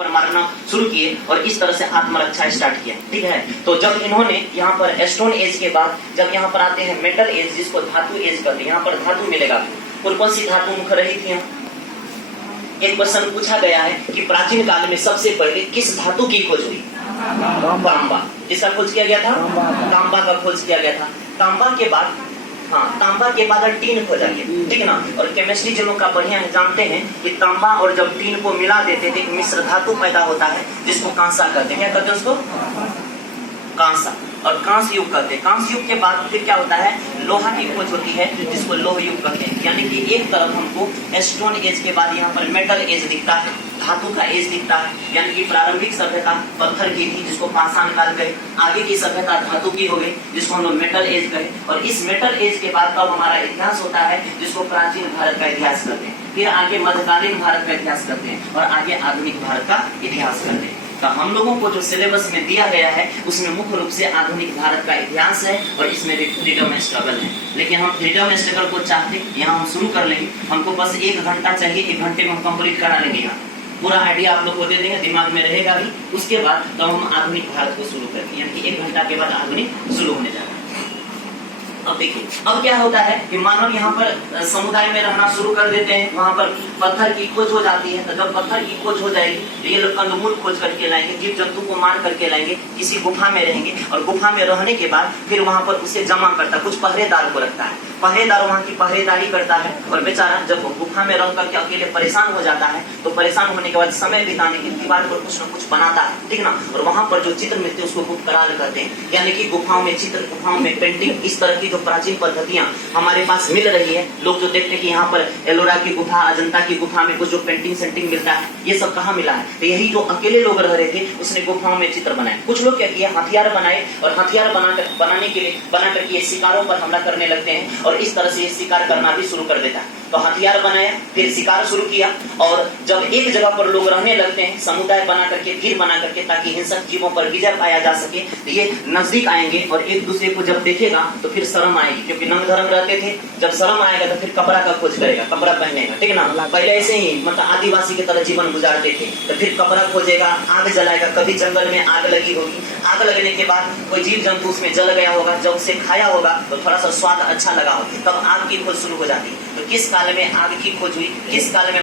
पर मारना शुरू किए और इस तरह से आत्मरक्षा स्टार्ट किया। ठीक है, तो जब इन्होंने यहाँ पर स्टोन एज के बाद जब यहाँ पर आते हैं मेटल एज, जिसको धातु एज कहते हैं, यहाँ पर धातु मिलेगा। कौन सी धातु मुख्य रही थी? एक क्वेश्चन पूछा गया है कि प्राचीन काल में सबसे पहले किस धातु की खोज हुई? तांबा। इसका खोज किया गया था, तांबा का खोज किया गया था। तांबा के बाद तांबा के बाद टीन खोजा गया। ठीक है ना। और केमिस्ट्री जो लोग का बढ़िया है जानते हैं कि तांबा और जब टीन को मिला देते थे मिश्र धातु पैदा होता है जिसको कांसा कहते हैं। क्या कहते हैं उसको? कांसा। और कांस युग कहते हैं। कांस युग के बाद फिर क्या होता है? लोहा की खोज होती है जिसको लोह युग कहते हैं। यानी कि एक तरफ हमको स्टोन एज के बाद यहाँ पर मेटल एज दिखता है, धातु का एज दिखता है। यानी कि प्रारंभिक सभ्यता पत्थर की थी जिसको पाषाण काल कहे, आगे की सभ्यता धातु की हो गई जिसको हम लोग मेटल एज कहे। और इस मेटल एज के बाद तब हमारा इतिहास होता है जिसको प्राचीन भारत का इतिहास करते हैं। फिर आगे मध्यकालीन भारत का इतिहास करते हैं और आगे आधुनिक भारत का इतिहास करते हैं। तो हम लोगों को जो सिलेबस में दिया गया है उसमें मुख्य रूप से आधुनिक भारत का इतिहास है और इसमें भी फ्रीडम स्ट्रगल है। लेकिन हम फ्रीडम स्ट्रगल को चाहते यहाँ हम शुरू कर लेंगे। हमको बस 1 घंटा चाहिए, 1 घंटे में हम कंप्लीट करा लेंगे। यहाँ पूरा आइडिया आप लोग को दे देंगे, दिमाग में रहेगा भी। उसके बाद तो हम आधुनिक भारत को शुरू करेंगे, यानी कि 1 घंटा के बाद आधुनिक शुरू होने जा रहा है। अब देखिए अब क्या होता है कि मानव यहाँ पर समुदाय में रहना शुरू कर देते हैं। वहाँ पर पत्थर की खोज हो जाती है। तो जब पत्थर की खोज हो जाएगी तो ये लोग कंदमूल खोज करके लाएंगे, जीव जंतु को मार करके लाएंगे, किसी गुफा में रहेंगे और गुफा में रहने के बाद फिर वहाँ पर उसे जमा करता है, कुछ पहरेदार को रखता है। पहरेदार वहाँ की पहरेदारी करता है और बेचारा जब गुफा में रह करके अकेले परेशान हो जाता है तो परेशान होने के बाद समय बिताने की दीवार पर कुछ न कुछ बनाता है। ठीक ना। और वहाँ पर जो चित्र मिलते हैं उसको गुप्तकाल कहते हैं। यानी कि गुफाओं में चित्र, गुफाओं में पेंटिंग, इस तरह की जो प्राचीन पद्धतियां हमारे पास मिल रही है। लोग जो देखते हैं कि यहाँ पर एलोरा की गुफा, अजंता की गुफा में कुछ जो पेंटिंग सेंटिंग मिलता है, ये सब कहाँ मिला है? तो यही जो अकेले लोग रह रहे थे उसने गुफाओं में चित्र बनाए। कुछ लोग क्या किया, हथियार बनाए और हथियार बनाने के लिए बना करके शिकारों पर हमला करने लगते हैं और इस तरह से शिकार करना भी शुरू कर देता है। तो हथियार बनाया, फिर शिकार शुरू किया और जब एक जगह पर लोग रहने लगते हैं, समुदाय बना करके, भीड़ बना करके, ताकि हिंसक जीवों पर विजय पाया जा सके, तो ये नजदीक आएंगे और एक दूसरे को जब देखेगा तो फिर शर्म आएगी, क्योंकि नंग धर्म रहते थे। जब शर्म आएगा तो फिर कपड़ा का खोज करेगा, कपड़ा पहनेगा। ठीक ना। पहले ऐसे ही मतलब आदिवासी की तरह जीवन गुजारते थे। तो फिर कपड़ा खोजेगा, आग जलाएगा। कभी जंगल में आग लगी होगी, आग लगने के बाद कोई जीव जंतु उसमें जल गया होगा, जब उसे खाया होगा तो थोड़ा सा स्वाद अच्छा लगा होगा, तब आग की खोज शुरू हो जाती है। तो किस काल में आग की खोज हुई? किस काल में